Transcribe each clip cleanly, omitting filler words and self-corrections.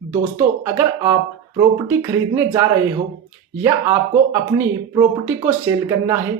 दोस्तों, अगर आप प्रॉपर्टी खरीदने जा रहे हो या आपको अपनी प्रॉपर्टी को सेल करना है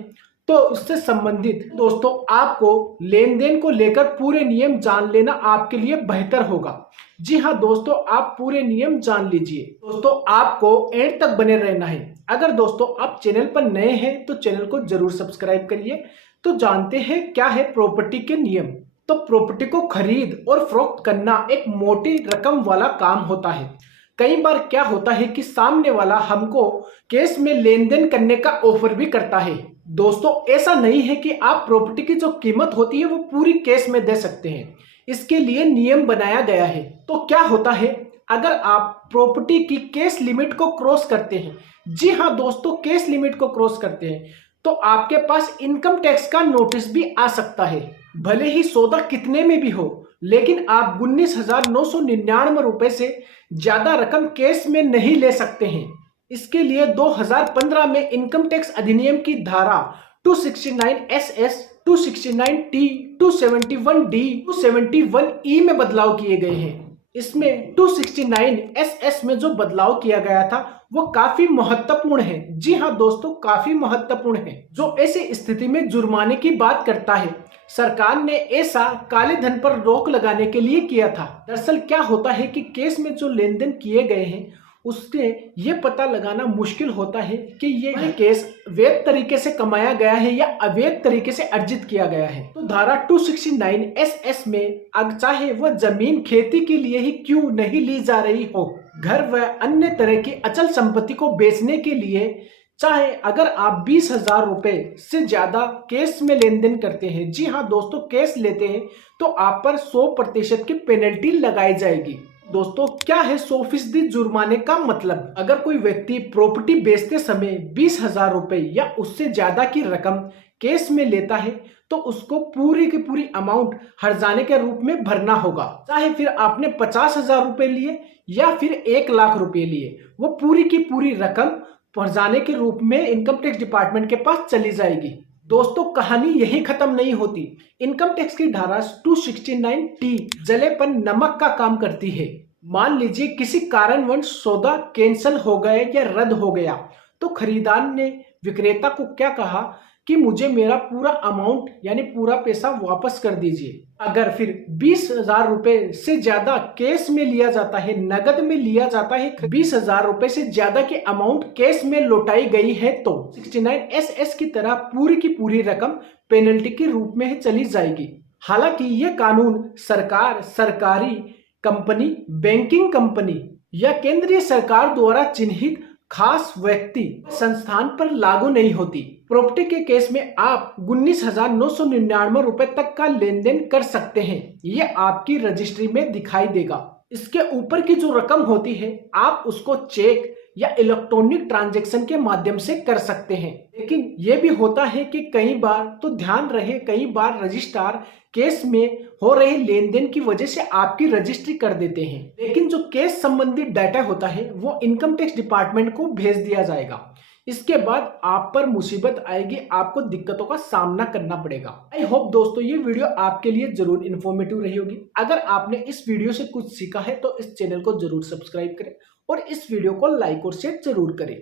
तो उससे संबंधित दोस्तों आपको लेन देन को लेकर पूरे नियम जान लेना आपके लिए बेहतर होगा। जी हाँ दोस्तों, आप पूरे नियम जान लीजिए। दोस्तों, आपको एंड तक बने रहना है। अगर दोस्तों आप चैनल पर नए हैं तो चैनल को जरूर सब्सक्राइब करिए। तो जानते हैं क्या है प्रॉपर्टी के नियम। तो प्रॉपर्टी को खरीद और फरोख्त करना एक मोटी रकम वाला काम होता है। कई बार क्या होता है कि सामने वाला हमको कैश में लेन देन करने का ऑफर भी करता है। दोस्तों, ऐसा नहीं है कि आप प्रॉपर्टी की जो कीमत होती है वो पूरी कैश में दे सकते हैं। इसके लिए नियम बनाया गया है। तो क्या होता है अगर आप प्रॉपर्टी की कैश लिमिट को क्रॉस करते हैं, जी हाँ दोस्तों, कैश लिमिट को क्रॉस करते हैं, तो आपके पास इनकम टैक्स का नोटिस भी आ सकता है। भले ही सौदा कितने में भी हो, लेकिन आप 19,999 रुपए से ज्यादा रकम कैश में नहीं ले सकते हैं। इसके लिए 2015 में इनकम टैक्स अधिनियम की धारा 269 SS, 269 T, 271 D, 271 E में बदलाव किए गए हैं। इसमें 269 SS में जो बदलाव किया गया था वो काफी महत्वपूर्ण है। जी हाँ दोस्तों, काफी महत्वपूर्ण है, जो ऐसी स्थिति में जुर्माने की बात करता है। सरकार ने ऐसा काले धन पर रोक लगाने के लिए किया था। दरअसल क्या होता है कि केस में जो लेन देन किए गए हैं उससे ये पता लगाना मुश्किल होता है कि ये केस वैध तरीके से कमाया गया है या अवैध तरीके से अर्जित किया गया है। तो धारा 269 SS में चाहे वह जमीन खेती के लिए ही क्यों नहीं ली जा रही हो, घर व अन्य तरह की अचल संपत्ति को बेचने के लिए, चाहे अगर आप 20,000 रुपए से ज्यादा कैश में लेन देन करते हैं, जी हाँ दोस्तों, कैश लेते हैं, तो आप पर 100% की पेनल्टी लगाई जाएगी। दोस्तों, क्या है 100% जुर्माने का मतलब? अगर कोई व्यक्ति प्रॉपर्टी बेचते समय 20,000 रुपए या उससे ज्यादा की रकम कैश में लेता है तो उसको पूरी की पूरी अमाउंट हर्जाने के रूप में भरना होगा। चाहे फिर आपने 50,000 रुपए लिए या फिर 1,00,000 रुपए लिए, वो पूरी की पूरी रकम हर्जाने के रूप में इनकम टैक्स डिपार्टमेंट के पास चली जाएगी। दोस्तों, कहानी यही खत्म नहीं होती। इनकम टैक्स की धारा 269T जले पर नमक का काम करती है। मान लीजिए किसी कारणवश सौदा कैंसिल हो गया या रद्द हो गया, तो खरीदार ने विक्रेता को क्या कहा कि मुझे मेरा पूरा अमाउंट यानी पूरा पैसा वापस कर दीजिए। अगर फिर 20,000 रुपए से ज्यादा कैश में लिया जाता है, नगद में लिया जाता है, 20,000 रुपए से ज्यादा की अमाउंट कैश में लौटाई गई है तो 69 SS की तरह पूरी की पूरी रकम पेनल्टी के रूप में ही चली जाएगी। हालांकि ये कानून सरकार, सरकारी कंपनी, बैंकिंग कंपनी या केंद्रीय सरकार द्वारा चिन्हित खास व्यक्ति संस्थान पर लागू नहीं होती। प्रॉपर्टी के केस में आप 19,999 रुपए तक का लेन देन कर सकते हैं। ये आपकी रजिस्ट्री में दिखाई देगा। इसके ऊपर की जो रकम होती है आप उसको चेक या इलेक्ट्रॉनिक ट्रांजैक्शन के माध्यम से कर सकते हैं। लेकिन यह भी होता है कि कई बार, तो ध्यान रहे, कई बार रजिस्ट्रार केस में हो रहे लेन देन की वजह से आपकी रजिस्ट्री कर देते हैं, लेकिन जो केस संबंधित डाटा होता है वो इनकम टैक्स डिपार्टमेंट को भेज दिया जाएगा। इसके बाद आप पर मुसीबत आएगी, आपको दिक्कतों का सामना करना पड़ेगा। आई होप दोस्तों ये वीडियो आपके लिए जरूर इन्फॉर्मेटिव रही होगी। अगर आपने इस वीडियो से कुछ सीखा है तो इस चैनल को जरूर सब्सक्राइब करें और इस वीडियो को लाइक और शेयर जरूर करें।